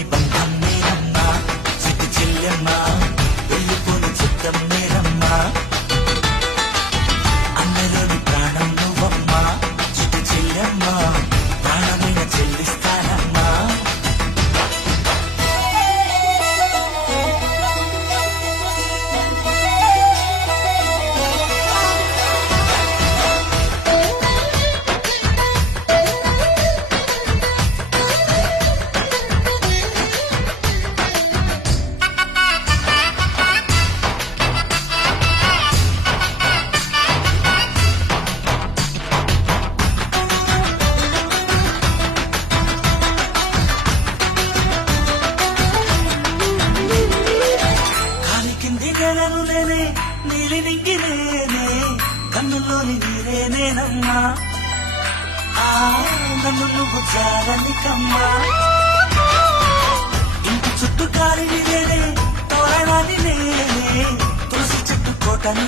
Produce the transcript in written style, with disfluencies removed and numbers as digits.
మనలోని బంధం నేనమ్మా చిట్టి చెల్లెమ్మా వెళ్ళిపోని చిత్తం నేనమ్మా అన్నలోని ప్రాణం నువ్వమ్మా చిట్టి చెల్లెమ్మా ప్రాణమైన చెల్లిస్తానమ్మా గలను నేనే నీలి నింగి నేనే కన్నుల్లోని నీరే నేనమ్మా నన్ను నువ్వు చాలనికమ్మా ఇంటి చుట్టూ కాలిని నేనే తోరణాన్ని నేనే తులసి చెట్టు కోటని